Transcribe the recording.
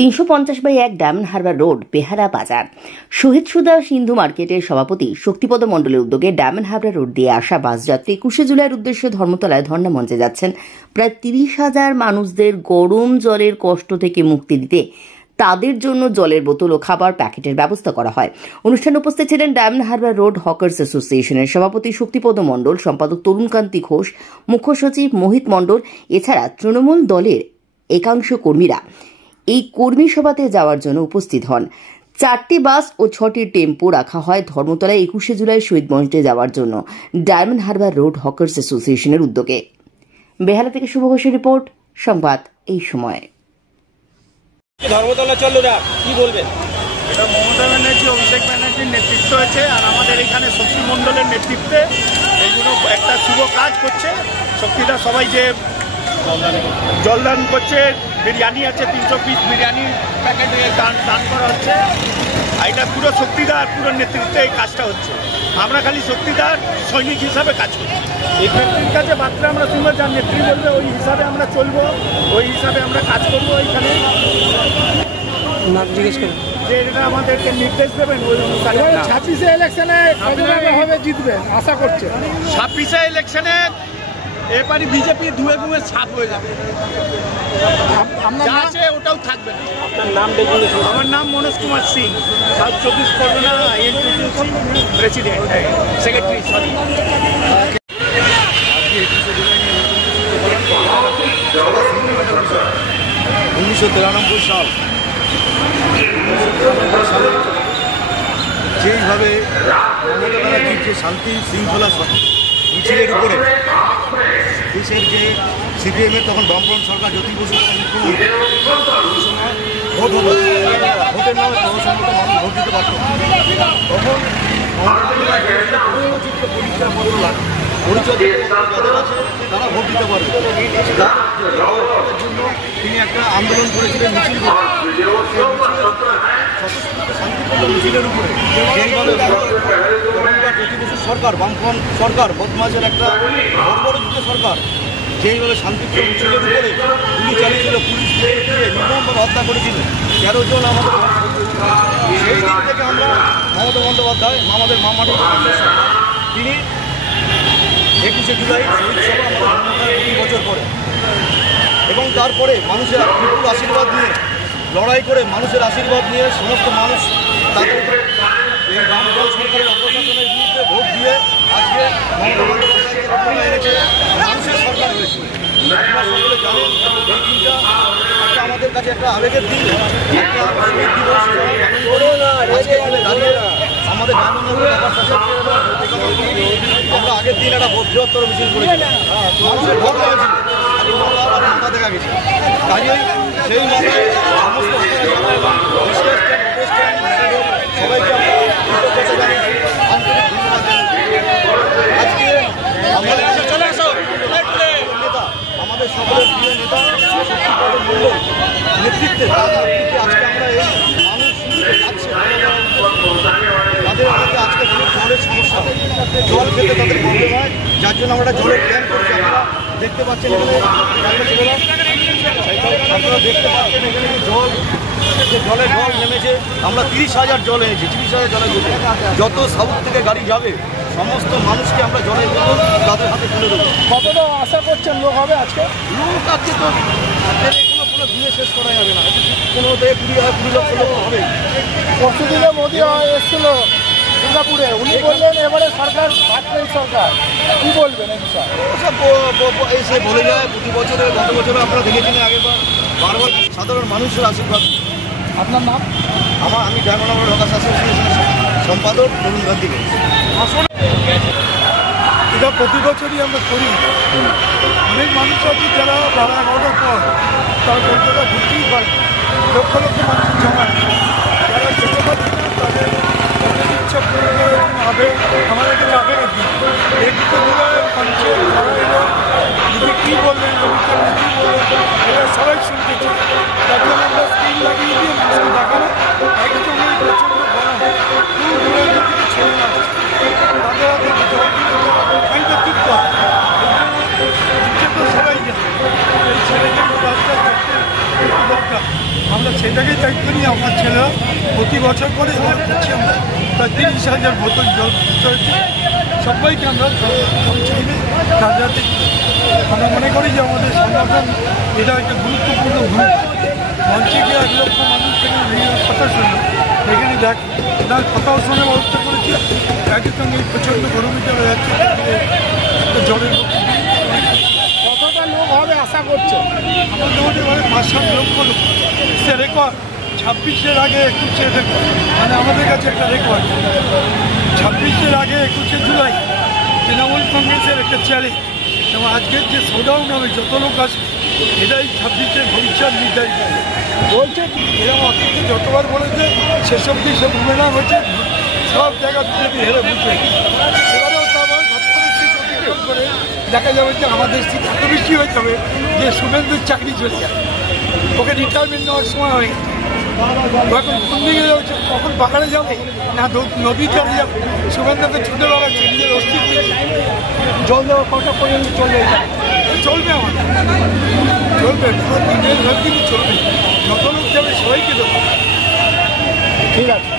350/1 diamond Harbour road, বেহারা বাজার। শহীদ সুধা সিন্ধু মার্কেটের সভাপতি শক্তিপদ মণ্ডলের উদ্যোগে ডায়মন্ড হারবার রোড দিয়ে আসা বাসযাত্রী 21 জুলাইয়ের উদ্দেশ্যে ধর্মতলায় ধর্ণা মঞ্চে যাচ্ছেন। প্রায় 30,000 মানুষদের গরম জলের কষ্ট থেকে মুক্তি দিতে তাদের জন্য জলের বোতল ও খাবার প্যাকেটের ব্যবস্থা করা হয়। অনুষ্ঠানে উপস্থিত ছিলেন ডায়মন্ড হারবার রোড হকার্স অ্যাসোসিয়েশনের সভাপতি শক্তিপদ মণ্ডল, সম্পাদক তরুণকান্তি ঘোষ, মুখ্য সচিব মোহিত মণ্ডল, এছাড়া তৃণমূল দলের একাংশ কর্মীরা এই কর্মী সভাতে যাওয়ার জন্য উপস্থিত হন। 4টি বাস ও 6টি টেম্পো রাখা হয় ধর্মতলায় 21 জুলাই শহীদ মঞ্চে যাওয়ার জন্য ডায়মন্ড হারবার রোড হকার্স অ্যাসোসিয়েশনের উদ্যোগে। বেহালা থেকে শুভ ঘোষের রিপোর্ট, সংবাদ এই সময়। ধর্মতলা চলুরা কি বলবেন? এটা মমতা ব্যানার্জি, অভিষেক ব্যানার্জির নেতৃত্ব আছে, আর আমাদের এখানে শক্তি মণ্ডলের নেতৃত্বে এইগুলো একটা শুভ কাজ করছে। শক্তিটা সবাই যে জলদান করছে, বিরিয়ানি আছে 300 পিস বিরিয়ানি প্যাকেট দান করা হচ্ছে। এটা পুরো শক্তিদার পুরো নেতৃত্বে এই কাজটা হচ্ছে। আমরা খালি শক্তিদার সৈনিক হিসাবে কাজ করছি। এই নেত্রীর কাছে বার্তা আমরা শুনবো, যার নেত্রী বলবে ওই হিসাবে আমরা চলবো, ওই হিসাবে আমরা কাজ করবো। এইখানে নাম জিজ্ঞেস করেন যে এটা আমাদেরকে নির্দেশ দেবেন ওই অনুসারে। 26 ইলেকশনে হবে জিতবেন আশা করছে। 26 ইলেকশনে এবারে বিজেপি ধুয়ে ধুয়ে ছাপ হয়ে যাবে, যা আছে ওটাও থাকবে না। আপনার নাম দেখুন। আমার নাম Manoj Kumar Singh, south 24 Pargana INTTUC president, secretary. Sorry, 1993 সালে যেইভাবে মমতা ব্যানার্জির যে শান্তি শৃঙ্খলা মিছিলের উপরে দেশের যে সিপিএমের তখন বামফ্রন্ট সরকার জ্যোতি বসু মুখ্যমন্ত্রী, ওই সময় ভোট হলো, ভোটের নামে প্রশাসনমতো মানুষ ভোট দিতে পারত। তখন পরিচয় যাদের আছে তারা ভোট দিতে পারবে। তার জন্য তিনি একটা আন্দোলন করেছিলেন, মিছিল শান্তিপূর্ণ মিছিলের উপরে যেইভাবে সরকার, বামফ্রন্ট সরকার, বদমাশের একটা বর্বরোচিত সরকার যেইভাবে শান্তিপূর্ণ মিছিলের উপরে গুলি চালিয়েছিল, পুলিশ দিয়ে নির্মমভাবে হত্যা করেছিল 13 জন আমাদের। সেই দিন থেকে আমরা মমতা বন্দ্যোপাধ্যায়, আমাদের মামাটি তিনি 21 জুলাই শহীদ সভা আমাদের 2 বছর পরে, এবং তারপরে মানুষের বিপুল আশীর্বাদ নিয়ে লড়াই করে, মানুষের আশীর্বাদ নিয়ে সমস্ত মানুষ তাদের এই বামফ্রন্ট সরকারের অপ্রশাসনের বিরুদ্ধে ভোট দিয়ে আজকে মমতা বন্দ্যোপাধ্যায় এনেছে, মানুষের সরকার হয়েছে। আপনারা সকলে জানেন এই দিনটা একটা আমাদের কাছে একটা আবেগের দিন, একটা শহীদ দিবস আজকে এখানে দাঁড়িয়ে আমাদের আমরা আগের দিন একটা বৃহত্তর মিছিল করেছি, মানুষের ভোট হয়েছিল, মাথা দেখা গেছে। কাজেই সেই মাথায় সমস্ত সবাইকে আমরা কৃতজ্ঞতা জানিয়েছি, আন্তরিক ধন্যবাদ জানিয়েছি। আজকে নেতা, আমাদের সকলের প্রিয় নেতা শক্তিপদ মণ্ডল নেতৃত্বে, আজকে আমরা এই মানুষ যাচ্ছে তাদের আমাদের আজকে খুব জলের সমস্যা, জল খেতে তাদের প্রবলেম হয়, যার জন্য আমরা জলের ক্যাম্প করছি। আপনারা দেখতে পাচ্ছেন এখানে, আপনারা দেখতে পাচ্ছেন এখানে জলের জল নেমেছে। আমরা 30,000 জল এনেছি, 30,000 জলের বোতল। যত সাউথ থেকে গাড়ি যাবে সমস্ত মানুষকে আমরা জলের বোতল তাদের হাতে তুলে দেবো। কতটা আশা করছেন লোক হবে আজকে? লোক আজকে তো কোনো দিয়ে শেষ করা যাবে না, 15 থেকে 20 লক্ষ লোক হবে। পরশুদিনে মোদী এসেছিল দুর্গাপুরে, উনি বললেন এবারে সরকার ভাটপাই সরকার, কি বলবেন এই বিষয়ে? এসে বলে যায় প্রতি বছরে, গত বছরে আপনারা দেখেছিলেন, আগেরবার বারবার সাধারণ মানুষের আশীর্বাদ। আপনার নাম? আমি ডায়মন্ড হারবার হকার্স অ্যাসোসিয়েশনের সম্পাদক তরুণকান্তি ঘোষ। এটা প্রতি বছরই আমরা করি। অনেক মানুষ আছে যারা 11টার পর তারা কলকাতা ঘুরতেই পারে, লক্ষ লক্ষ মানুষ জমায়, যারা যেতে পারছে তাদের ইচ্ছা হবে আমাদের কাছে আগে রাখি। একটু মানুষের নিজে কী বললেন, এরা সবাই শুনতেছে, তার জন্য আমরা স্ক্রিন লাগিয়ে দিয়ে মানুষকে দেখানো। একদম প্রচণ্ড গরম, খুব দূরে থেকে ছেড়ে না তাদের হাতে জল পানিটা ঠিক কর, তো সবাই জানে এই ছেলেকে রাস্তায় দরকার, আমরা সেটাকে দায়িত্ব নিয়ে আমার ছেলেরা প্রতি বছর করে এবার করছি আমরা প্রায় 30,000 বোতল জল হয়েছে। সবাইকে আমরা চাইবে কাজে আমরা মনে করি যে আমাদের সংগঠন এটা একটা গুরুত্বপূর্ণ ভূমিকা। মঞ্চে গিয়ে 1 লক্ষ মানুষ সেখানে নিজের কথা শুনল, এখানে দেখ তার কথাও শোনার ব্যবস্থা করেছি। একই সঙ্গে প্রচণ্ড গরমে চলে যাচ্ছে, জলের কতটা লোক হবে আশা করছে? আমার মোটামুটি 5-7 লক্ষ লোক। সে রেকর্ড 26-এর আগে 21-এ মানে আমাদের কাছে একটা রেকর্ড। 26-এর আগে 21শে জুলাই তৃণমূল কংগ্রেসের একটা চ্যালেঞ্জ এবং আজকের যে শোডাউন হবে যত লোক আসবে এটাই 26-এর ভবিষ্যৎ নির্ধারিত বলছে। এরকম অতীত যতবার বলেছে সেসব দিয়ে সব উমেনা হয়েছে, সব জায়গা বিজেপি হেরে বুঝবে। এবারেও তো আবার করে দেখা যাবে যে আমাদের সিট এত বেশি হয়ে যাবে যে শুভেন্দুর চাকরি চলে যাবে, ওকে রিটায়ারমেন্ট নেওয়ার সময় হয়ে গেছে। এখন কোন দিকে যাচ্ছে, কখন পাহাড়ে যাবো না নদীর কাছে যাবো, শুভেন্দুকে ছুটে বেড়াচ্ছে নিজের অস্তিত্ব। জল দেওয়া কটা পর্যন্ত চলবে? চলবে আমাদের, চলবে কিন্তু চলবে, যত লোক যাবে সবাইকে দেবো। ঠিক আছে।